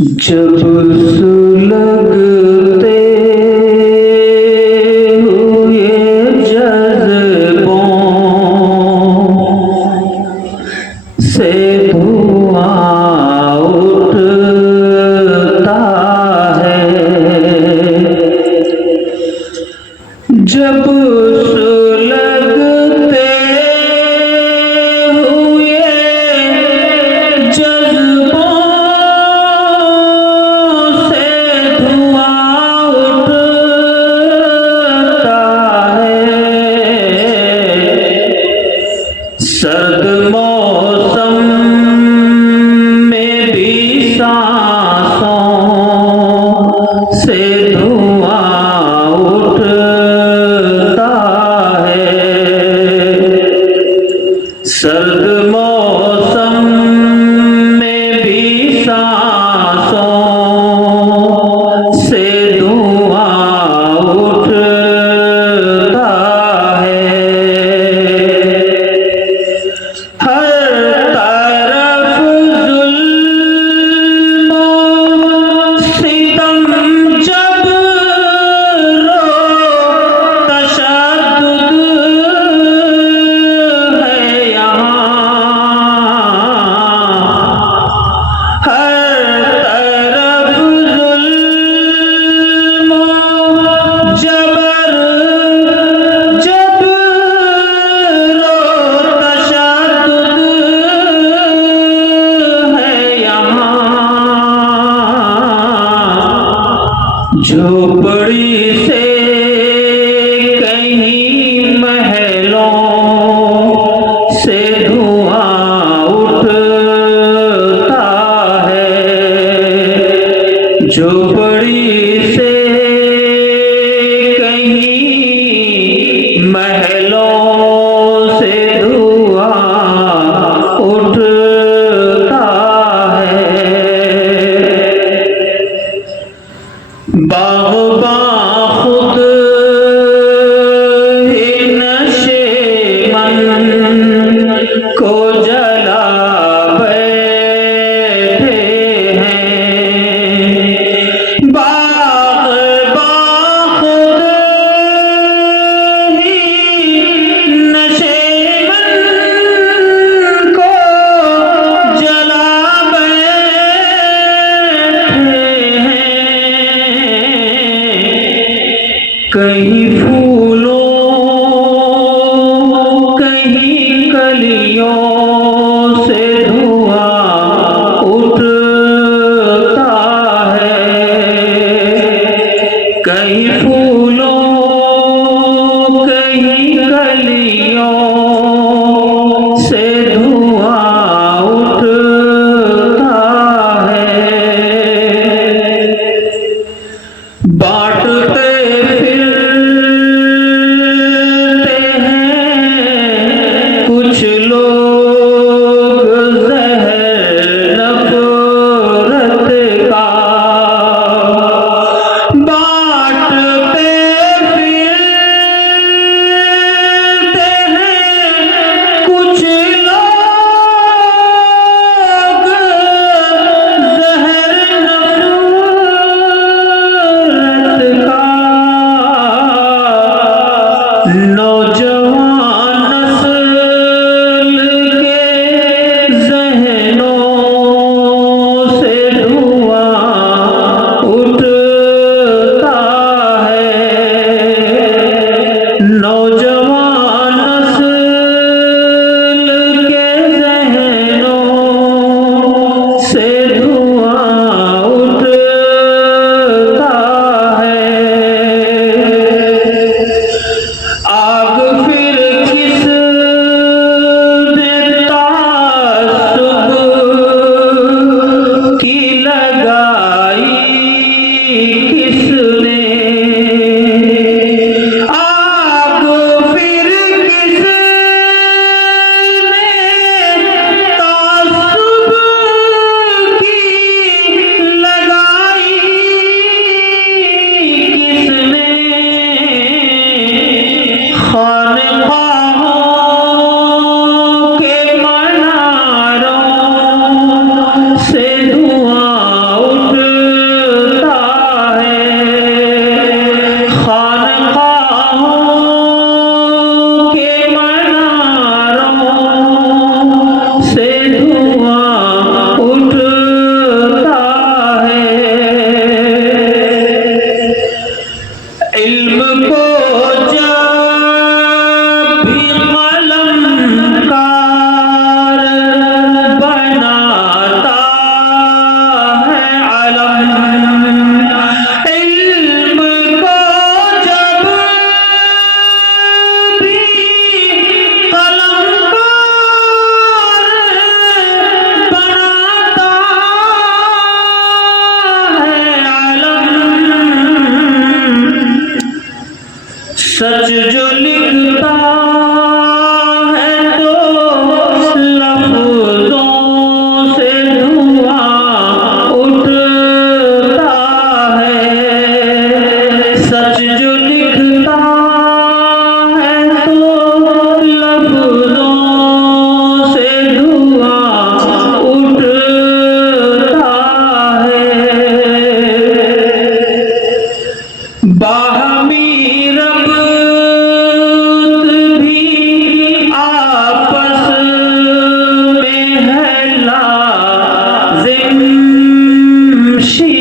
जब सुलगते हुए जज्बों से धुआं उठता है, जब सुलगते हुए जज्बों सर्द मौसम में भी सांसों से धुआं उठता है। सर्द मौसम में भी सांसों से धुआं उठता है। झोपड़ी से कहीं महलों से धुआं उठता है। झोपड़ी से कहीं महलों से धुआं उठता है। बाग़बां खुद ही नशेमन को जला बैठे हैं। बाग़बां खुद ही नशेमन को जला कहीं फूलों कहीं कलियों से धुआं उठता है। कहीं फूलों कहीं कलियों से धुआं उठता है। बांटते खुशी